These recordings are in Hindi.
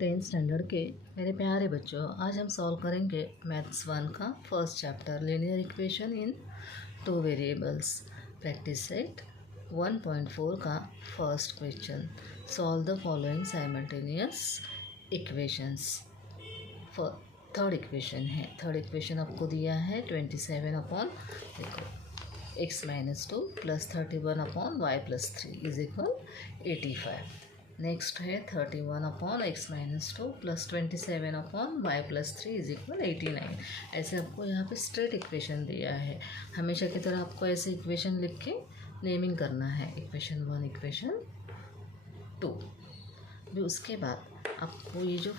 टेंथ स्टैंडर्ड के मेरे प्यारे बच्चों, आज हम सॉल्व करेंगे मैथ्स 1 का first chapter linear equation in two variables. Practice set 1.4 का first question, solve the following simultaneous equations. Third equation है, थर्ड इक्वेशन आपको दिया है 27 upon x minus 2 plus 31 upon y plus 3 is equal 85। Next है 31 upon x minus 2 plus 27 upon y plus 3 is equal 89। ऐसे आपको यहाँ पे स्ट्रेट इक्वेशन दिया है। हमेशा की तरह आपको ऐसे इक्वेशन लिख के नेमिंग करना है, इक्वेशन 1, इक्वेशन 2। भी उसके बाद आपको ये जो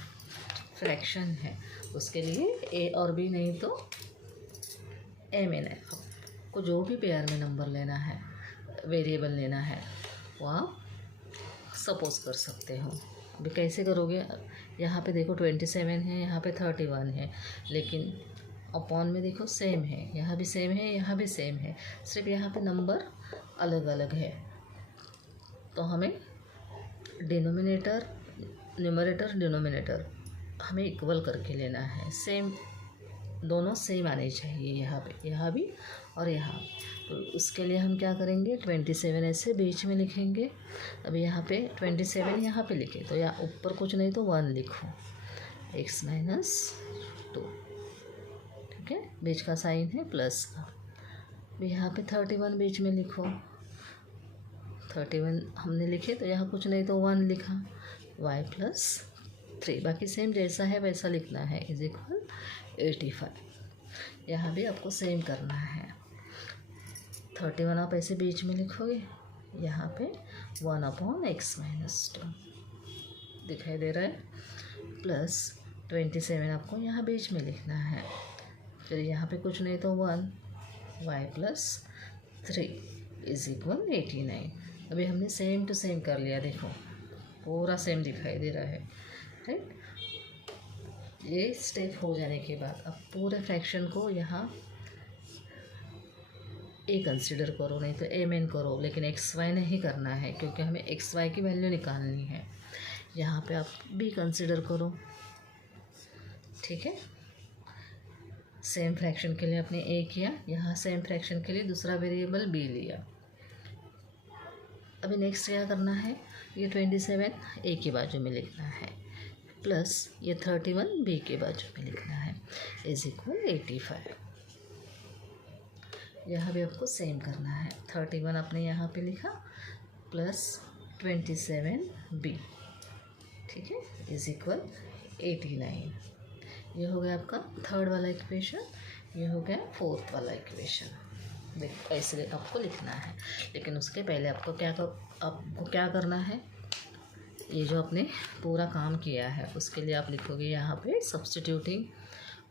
फ्रैक्शन है उसके लिए a और b नहीं तो m n है। आपको जो भी पेयर में नंबर लेना है, वेरिएबल लेना है, वो आप सपोज कर सकते हो। अभी कैसे करोगे, यहाँ पे देखो 27 है, यहाँ पे 31 है, लेकिन अपॉन में देखो सेम है, यहाँ भी सेम है, यहाँ भी सेम है, सिर्फ यहाँ पे नंबर अलग अलग है। तो हमें डिनोमिनेटर, न्यूमरेटर, डिनोमिनेटर हमें इक्वल करके लेना है। सेम, दोनों सेम आने चाहिए, यहाँ भी और यहाँ। तो उसके लिए हम क्या करेंगे, 27 ऐसे बीच में लिखेंगे। अभी यहाँ पे 27 यहाँ पे लिखे तो या ऊपर कुछ नहीं तो 1 लिखो, x माइनस 2, ठीक है, बीच का साइन है प्लस का। अभी यहाँ पे 31 बीच में लिखो, 31 हमने लिखे तो यहाँ कुछ नहीं तो 1 लिखा, y प्लस 3, बाकी सेम जैसा है वैसा लिखना है, इज इक्वल 85। यहाँ भी आपको सेम करना है। 31 आप ऐसे बीच में लिखोगे, यहाँ पे 1 अपॉन x माइनस 2 दिखाई दे रहा है, प्लस 27 आपको यहाँ बीच में लिखना है। फिर यहाँ पे कुछ नहीं तो 1, y प्लस 3 इज इक्वल 89। अभी हमने सेम टू सेम कर लिया, देखो पूरा सेम दिखाई दे रहा है, राइट। ये स्टेप हो जाने के बाद अब पूरे फ्रैक्शन को यहाँ ए कंसिडर करो, नहीं तो एम एन करो, लेकिन एक्स वाई नहीं करना है क्योंकि हमें एक्स वाई की वैल्यू निकालनी है। यहाँ पे आप बी कंसिडर करो, ठीक है। सेम फ्रैक्शन के लिए आपने ए किया, यहाँ सेम फ्रैक्शन के लिए दूसरा वेरिएबल बी लिया। अभी नेक्स्ट क्या करना है, ये 27 ए की बाजू में लिखना है, प्लस ये 31 बी के बाजू में लिखना है, इज इक्वल 85। यहाँ भी आपको सेम करना है, 31 आपने यहाँ पे लिखा प्लस 27 बी, ठीक है, इज इक्वल 89। ये हो गया आपका थर्ड वाला इक्वेशन, ये हो गया फोर्थ वाला इक्वेशन। देखो ऐसे आपको लिखना है, लेकिन उसके पहले आपको क्या करना है, ये जो आपने पूरा काम किया है उसके लिए आप लिखोगे यहाँ पे substituting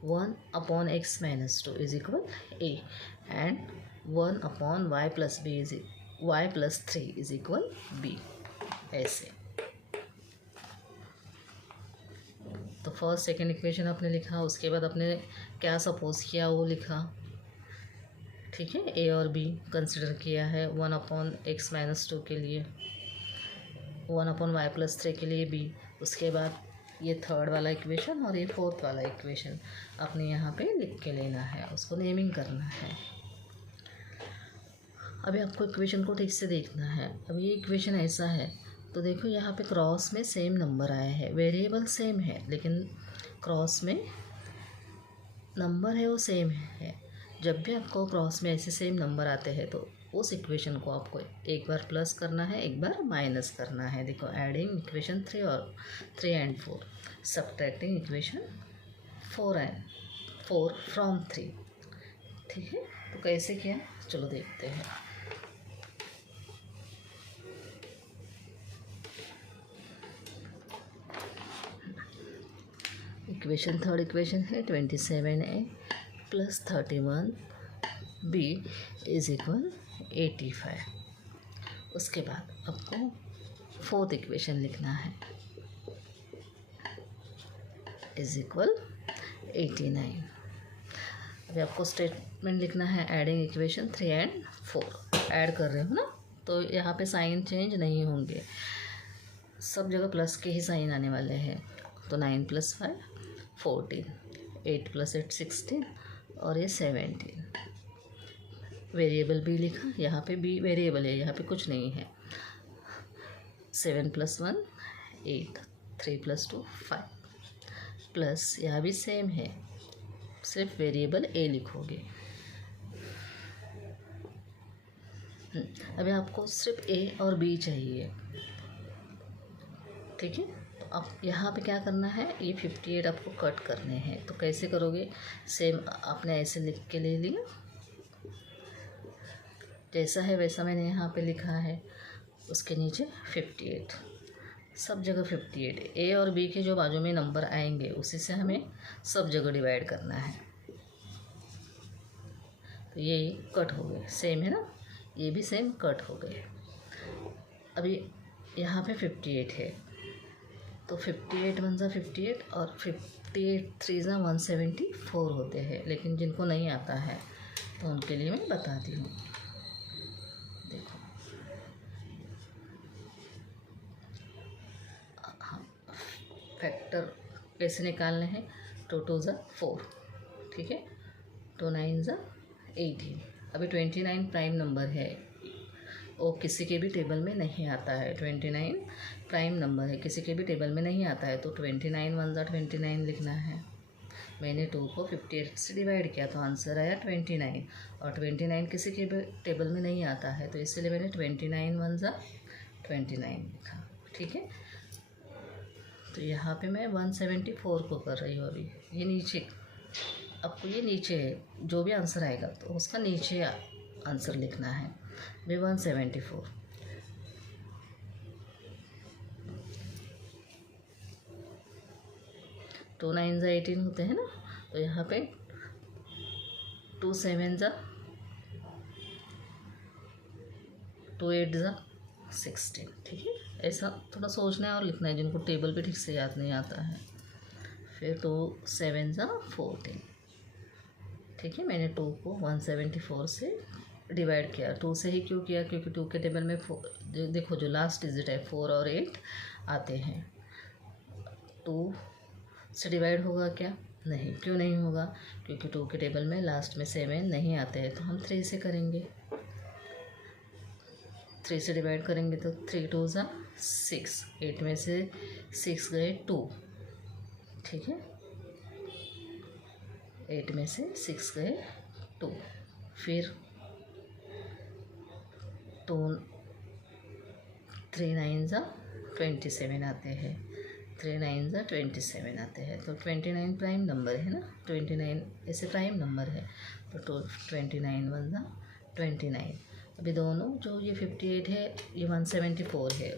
1 upon x minus 2 is equal a and 1 upon y plus 3 is equal b। ऐसे तो फर्स्ट सेकेंड इक्वेशन आपने लिखा, उसके बाद आपने क्या सपोज किया वो लिखा, ठीक है। a और b कंसिडर किया है, 1 अपॉन x माइनस 2 के लिए, 1 अपॉन y प्लस 3 के लिए b। उसके बाद ये थर्ड वाला इक्वेशन और ये फोर्थ वाला इक्वेशन आपने यहाँ पे लिख के लेना है, उसको नेमिंग करना है। अभी आपको इक्वेशन को ठीक से देखना है। अब ये इक्वेशन ऐसा है तो देखो यहाँ पे क्रॉस में सेम नंबर आया है, वेरिएबल सेम है लेकिन क्रॉस में नंबर है वो सेम है। जब भी आपको क्रॉस में ऐसे सेम नंबर आते हैं तो उस इक्वेशन को आपको एक बार प्लस करना है, एक बार माइनस करना है। देखो एडिंग इक्वेशन 3 और 3 एंड 4, सब्ट्रैक्टिंग इक्वेशन 4 फ्रॉम 3, ठीक है। तो कैसे किया, चलो देखते हैं। इक्वेशन थर्ड इक्वेशन है 27a plus 31b is equal 85। उसके बाद आपको फोर्थ इक्वेशन लिखना है, इज इक्वल 89। अभी आपको स्टेटमेंट लिखना है, एडिंग इक्वेशन 3 एंड 4 ऐड कर रहे हो ना, तो यहाँ पे साइन चेंज नहीं होंगे, सब जगह प्लस के ही साइन आने वाले हैं। तो 9 + 5 14, 8 + 8 16 और ये 17। वेरिएबल बी लिखा, यहाँ पे बी वेरिएबल है, यहाँ पे कुछ नहीं है। 7 + 1 8, 3 + 2 5 प्लस यहाँ भी सेम है, सिर्फ वेरिएबल ए लिखोगे। अभी आपको सिर्फ ए और बी चाहिए, ठीक है। तो अब यहाँ पे क्या करना है, ये 58 आपको कट करने हैं। तो कैसे करोगे, सेम आपने ऐसे लिख के ले लिया, जैसा है वैसा मैंने यहाँ पे लिखा है, उसके नीचे 58, सब जगह 58। ए और बी के जो बाजू में नंबर आएंगे उसी से हमें सब जगह डिवाइड करना है। तो ये कट हो गए, सेम है ना, ये भी सेम कट हो गए। अभी यहाँ पे 58 है, तो 58 × 58 और 58 3 × 174 होते हैं। लेकिन जिनको नहीं आता है तो उनके लिए मैं बताती हूँ। देखो, हाँ, फैक्टर कैसे निकालने हैं। 2 2 ज़ा 4, ठीक है, 2 9 ज़ा 18। अभी 29 प्राइम नंबर है, वो किसी के भी टेबल में नहीं आता है। 29 प्राइम नंबर है, किसी के भी टेबल में नहीं आता है। तो 29 1 ज़ा 29 लिखना है। मैंने 2 को 58 से डिवाइड किया तो आंसर आया 29, और 29 किसी के भी टेबल में नहीं आता है, तो इसलिए मैंने 29 1 ज़ा 29 लिखा, ठीक है। तो यहाँ पे मैं 174 को कर रही हूँ। अभी ये नीचे, आपको ये नीचे जो भी आंसर आएगा तो उसका नीचे आंसर लिखना है। वे 174, टू 9 ज़ा 18 होते हैं ना, तो यहाँ पे 2 7 ज़ा 2 8 ज़ा 16, ठीक है। ऐसा थोड़ा सोचना है और लिखना है, जिनको टेबल पे ठीक से याद नहीं आता है। फिर 2 7 ज़ा 14, ठीक है। मैंने 2 को 174 से डिवाइड किया। 2 से ही क्यों किया, क्योंकि 2 के टेबल में देखो जो लास्ट डिजिट है 4 और 8 आते हैं। 2 से डिवाइड होगा क्या, नहीं, क्यों नहीं होगा, क्योंकि 2 के टेबल में लास्ट में 7 नहीं आते हैं। तो हम 3 से करेंगे, 3 से डिवाइड करेंगे तो 3 2 ज़ा 6, 8 में से 6 गए 2, ठीक है, 8 में से 6 गए 2। फिर 3 9 ज़ा 27 आते हैं, 3 9 ज़ा 27 आते हैं। तो 29 प्राइम नंबर है ना, 29 ऐसे प्राइम नंबर है। तो 29 1 ज़ा 29। अभी दोनों जो ये 58 है, ये 174 है,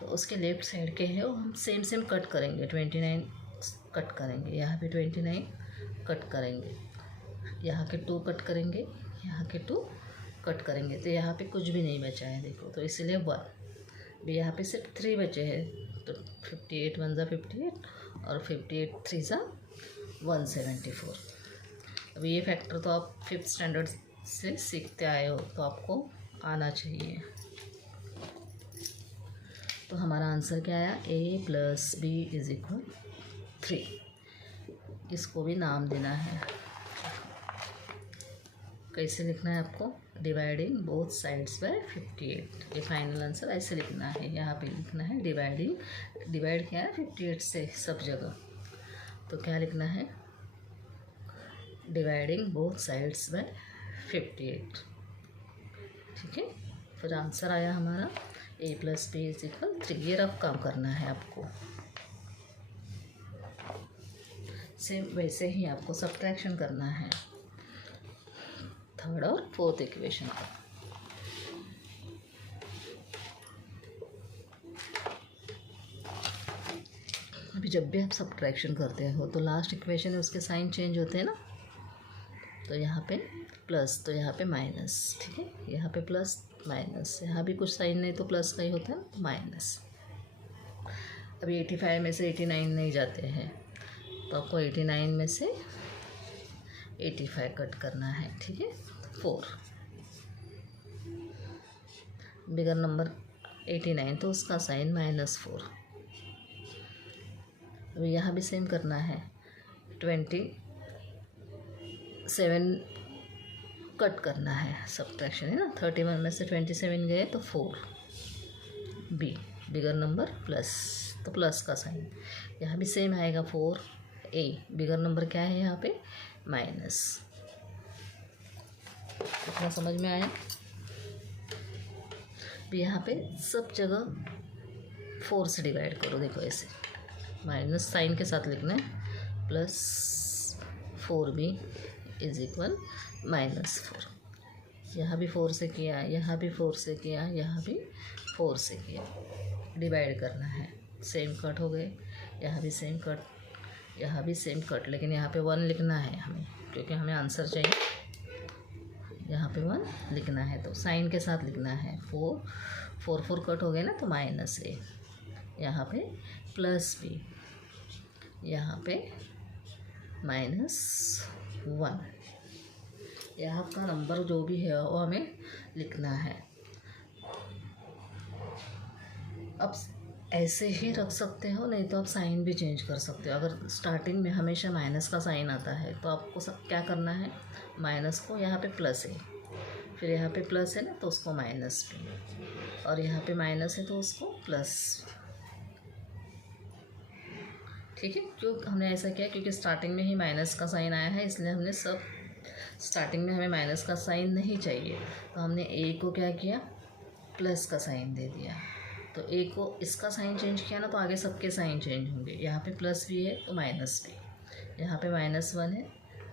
तो उसके लेफ्ट साइड के है वो हम सेम सेम कट करेंगे। 29 कट करेंगे, यहाँ पे 29 कट करेंगे, यहाँ के 2 कट करेंगे, यहाँ के 2 कट करेंगे, तो यहाँ पे कुछ भी नहीं बचा है, देखो। तो इसलिए 1, भी यहाँ पे सिर्फ 3 बचे हैं। तो 58 1 ज़ा 58 और 58 3 ज़ा 174। अभी ये फैक्टर तो आप 5th स्टैंडर्ड से सीखते आए हो, तो आपको आना चाहिए। तो हमारा आंसर क्या आया, a + b = 3। इसको भी नाम देना है। कैसे लिखना है आपको, डिवाइडिंग बोथ साइड्स बाय 58। ये फाइनल आंसर ऐसे लिखना है, यहाँ पे लिखना है डिवाइडिंग, डिवाइड किया है 58 से सब जगह, तो क्या लिखना है, डिवाइडिंग बोथ साइड्स बाय 58, ठीक है। फिर आंसर आया हमारा a + b = 3। ये रफ काम करना है आपको। सेम वैसे ही आपको सब्ट्रैक्शन करना है 3rd और 4th इक्वेशन का। अभी जब भी आप सब्ट्रैक्शन करते हो तो लास्ट इक्वेशन है उसके साइन चेंज होते हैं ना, तो यहाँ पे प्लस, तो यहाँ पे माइनस, ठीक है। यहाँ पे प्लस माइनस, यहाँ भी कुछ साइन नहीं तो प्लस का ही होता है, तो माइनस। अभी 85 में से 89 नहीं जाते हैं, तो आपको 89 में से 85 कट करना है, ठीक है। 4 बिगर नंबर 89, तो उसका साइन -4। अभी यहाँ भी सेम करना है। 27 कट करना है, सब्ट्रैक्शन है ना। 31 में से 27 गए तो 4, बी बिगर नंबर प्लस, तो प्लस का साइन। यहाँ भी सेम आएगा 4, ए बिगर नंबर क्या है यहाँ पे, माइनस। इतना समझ में आया। भी यहाँ पे सब जगह 4 से डिवाइड करो, देखो ऐसे माइनस साइन के साथ लिखना है, प्लस 4b इज इक्वल -4। यहाँ भी 4 से किया, यहाँ भी 4 से किया, यहाँ भी 4 से किया, डिवाइड करना है। सेम कट हो गए, यहाँ भी सेम कट, यहाँ भी सेम कट, लेकिन यहाँ पे 1 लिखना है हमें, क्योंकि हमें आंसर चाहिए। यहाँ पे 1 लिखना है तो साइन के साथ लिखना है। 4 कट हो गए ना, तो -a, यहाँ पे +b, यहाँ पे -1। यहाँ का नंबर जो भी है वो हमें लिखना है। अब ऐसे ही रख सकते हो, नहीं तो आप साइन भी चेंज कर सकते हो। अगर स्टार्टिंग में हमेशा माइनस का साइन आता है तो आपको क्या करना है, माइनस को यहाँ पे प्लस है, फिर यहाँ पे प्लस है ना तो उसको माइनस पे, और यहाँ पे माइनस है तो उसको प्लस। ठीक है, क्यों हमने ऐसा किया, क्योंकि स्टार्टिंग में ही माइनस का साइन आया है, इसलिए हमने सब स्टार्टिंग में हमें माइनस का साइन नहीं चाहिए, तो हमने ए को क्या किया, प्लस का साइन दे दिया। तो ए को इसका साइन चेंज किया ना, तो आगे सबके साइन चेंज होंगे। यहाँ पे प्लस भी है तो माइनस भी, यहाँ पे -1 है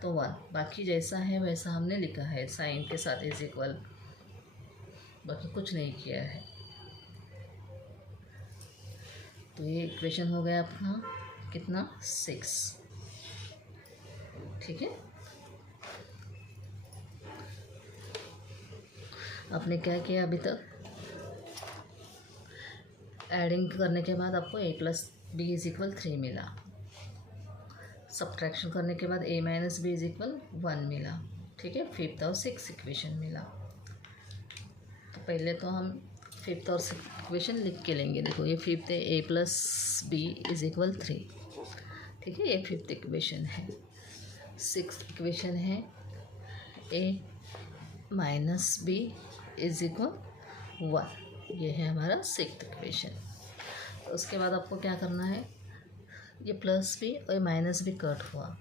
तो 1, बाकी जैसा है वैसा हमने लिखा है साइन के साथ इज इक्वल, बाकी कुछ नहीं किया है। तो ये इक्वेशन हो गया अपना कितना, 6। ठीक है, आपने क्या किया अभी तक, एडिंग करने के बाद आपको a + b इज इक्वल 3 मिला, सब्ट्रैक्शन करने के बाद a - b इज इक्वल 1 मिला। ठीक है, 5th और 6th इक्वेशन मिला। तो पहले तो हम 5th और 6th इक्वेशन लिख के लेंगे। देखो ये 5th है, a + b इज इक्वल 3। ठीक है, ये 5th इक्वेशन है। 6th इक्वेशन है a - b इज इक्वल 1, ये है हमारा 6th इक्वेशन। तो उसके बाद आपको क्या करना है, ये प्लस भी और माइनस भी कट हुआ।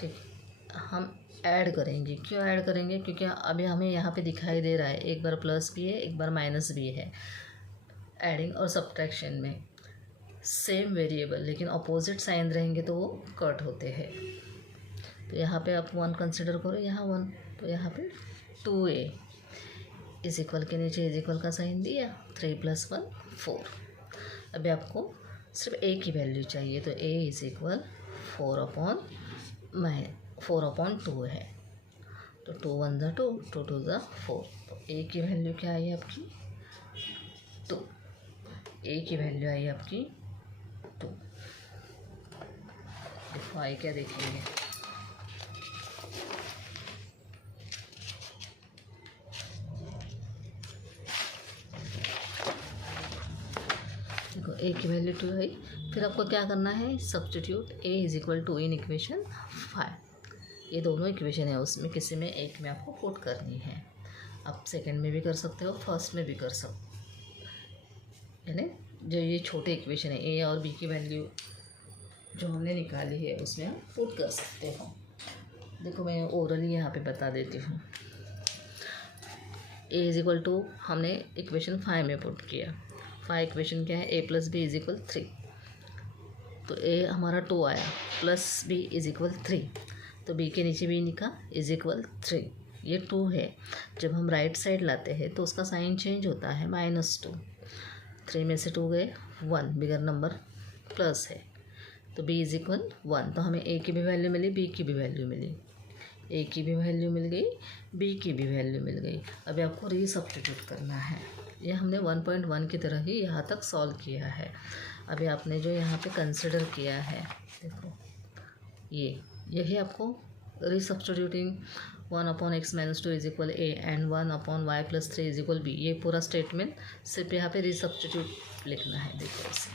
ठीक, हम ऐड करेंगे। क्यों ऐड करेंगे, क्योंकि अभी हमें यहाँ पे दिखाई दे रहा है एक बार प्लस भी है, एक बार माइनस भी है। एडिंग और सब्ट्रैक्शन में सेम वेरिएबल लेकिन अपोजिट साइन रहेंगे तो वो कट होते हैं। तो यहाँ पे आप 1 कंसिडर करो, यहाँ 1, तो यहाँ पे 2a इज इक्वल के नीचे इज इक्वल का साइन दिया, 3 + 1 4। अभी आपको सिर्फ a की वैल्यू चाहिए, तो a इज इक्वल 4/2 है। तो 2 × 1 = 2, 2 × 2 = 4। तो a की वैल्यू क्या आई आपकी, 2। a की वैल्यू आई आपकी 2। देखो आई क्या देखेंगे, देखो a की वैल्यू 2 आई। फिर आपको क्या करना है, substitute a is equal to in equation 5। ये दोनों इक्वेशन है, उसमें किसी में एक में आपको पुट करनी है। आप सेकंड में भी कर सकते हो, फर्स्ट में भी कर सकते, यानी जो ये छोटे इक्वेशन है a और b की वैल्यू जो हमने निकाली है उसमें आप पुट कर सकते हो। देखो मैं ओरली यहाँ पे बता देती हूँ। a इज इक्वल टू हमने इक्वेशन 5 में पुट किया। 5 इक्वेशन क्या है, a + b इज इक्वल 3। तो a हमारा 2 आया, प्लस b इज इक्वल 3, तो b के नीचे b लिखा इज इक्वल 3। ये 2 है, जब हम राइट साइड लाते हैं तो उसका साइन चेंज होता है, -2। 3 में से 2 गए 1, बिगर नंबर प्लस है, तो b इज इक्वल 1। तो हमें a की भी वैल्यू मिली, b की भी वैल्यू मिली, a की भी वैल्यू मिल गई, b की भी वैल्यू मिल गई। अभी आपको रीसब्स्टिट्यूट करना है। ये हमने 1.1 की तरह ही यहाँ तक सॉल्व किया है। अभी आपने जो यहाँ पे कंसिडर किया है, देखो यही आपको रीसब्स्टिट्यूटिंग 1/x - 2 is equal a and 1/y + 3 is equal b, ये पूरा स्टेटमेंट सिर्फ यहाँ पे रीसब्स्टिट्यूट लिखना है। देखो इसे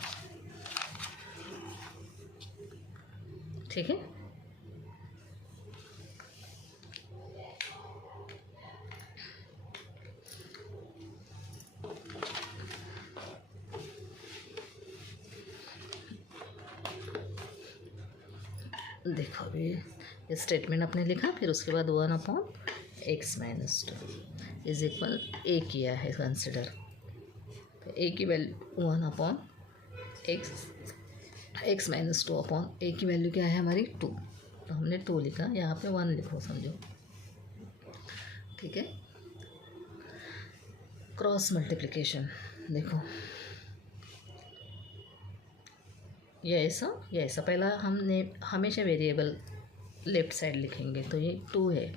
ठीक है। देखो अभी ये स्टेटमेंट अपने लिखा, फिर उसके बाद 1/x-2 इज इक्वल ए किया है कंसिडर। तो ए की वैल्यू 1/x-2 ए की वैल्यू क्या है हमारी 2, तो हमने 2 लिखा, यहाँ पे 1 लिखो समझो, ठीक है। क्रॉस मल्टीप्लिकेशन देखो, ये ऐसा पहला हमने हमेशा वेरिएबल लेफ्ट साइड लिखेंगे, तो ये 2 है,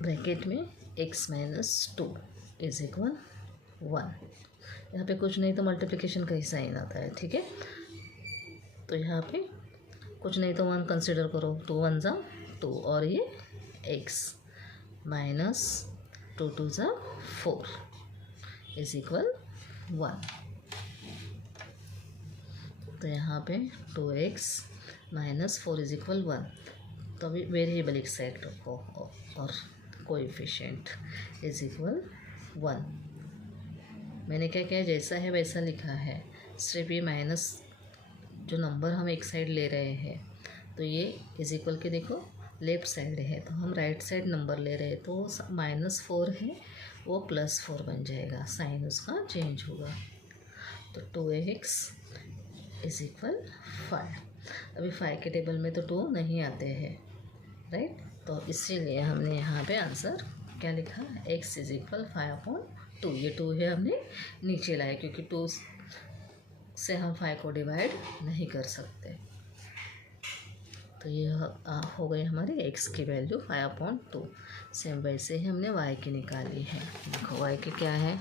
ब्रैकेट में x-2 इज इक्वल 1। यहाँ पे कुछ नहीं तो मल्टीप्लिकेशन का ही साइन आता है, ठीक है। तो यहाँ पे कुछ नहीं तो 1 कंसिडर करो, 2 1 जा 2 और ये x माइनस 2 2 जा 4 इज इक्वल 1। तो यहाँ पे 2x माइनस 4 इज इक्वल 1। तो अभी वेरिएबल एक साइड रखो और कोएफिशिएंट इज इक्वल 1। मैंने क्या किया, जैसा है वैसा लिखा है, सिर्फ ये माइनस जो नंबर हम एक साइड ले रहे हैं, तो ये इज इक्वल के देखो लेफ्ट साइड है, तो हम राइट साइड नंबर ले रहे हैं, तो -4 है वो +4 बन जाएगा, साइन उसका चेंज होगा। तो 2x इज इक्वल 5। अभी 5 के टेबल में तो 2 नहीं आते हैं, राइट। तो इसीलिए हमने यहाँ पे आंसर क्या लिखा, x इज इक्वल 5/2। ये 2 है हमने नीचे लाया, क्योंकि 2 से हम 5 को डिवाइड नहीं कर सकते। तो ये हो गई हमारी x की वैल्यू 5/2। सेम वैसे ही हमने y की निकाली है। देखो y की क्या है,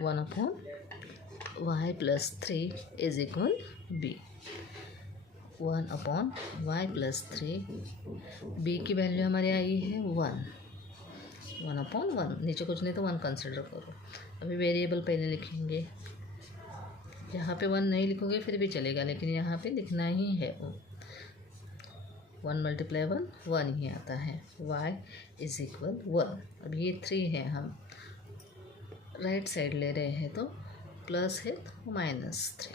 1/y + 3 is equal b। 1/y + 3, b की वैल्यू हमारी आई है 1। 1/1, नीचे कुछ नहीं तो 1 कंसिडर करो। अभी वेरिएबल पहले लिखेंगे, यहाँ पे 1 नहीं लिखोगे फिर भी चलेगा, लेकिन यहाँ पे लिखना ही है। 1 × 1 1 ही आता है। y is equal 1। अब ये 3 है, हम राइट साइड ले रहे हैं, तो प्लस है तो -3।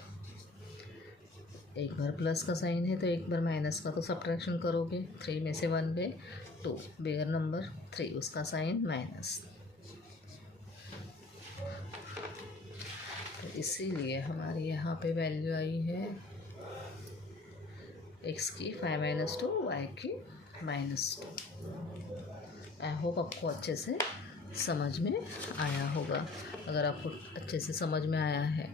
एक बार प्लस का साइन है तो एक बार माइनस का, तो सब्ट्रैक्शन करोगे, 3 में से 1 गए 2, बिगर नंबर 3 उसका साइन माइनस। तो इसीलिए हमारी यहाँ पे वैल्यू आई है x की 5-2, y की -2। आई होप आपको अच्छे से समझ में आया होगा। अगर आपको अच्छे से समझ में आया है,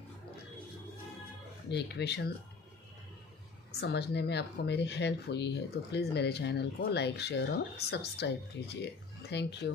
ये इक्वेशन समझने में आपको मेरी हेल्प हुई है, तो प्लीज़ मेरे चैनल को लाइक, शेयर और सब्सक्राइब कीजिए। Thank you.